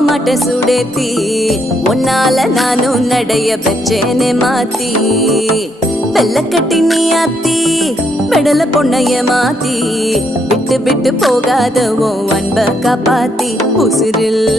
மாட்டேன் சுடேத்தி உன்னால நானும் நடைய பெற்றேனே மாத்தி வெள்ள கட்டி நீ ஆத்தி பெடல பொண்ணைய மாத்தி விட்டு விட்டு போகாத உன் அன்ப காப்பாத்தி உசிரில்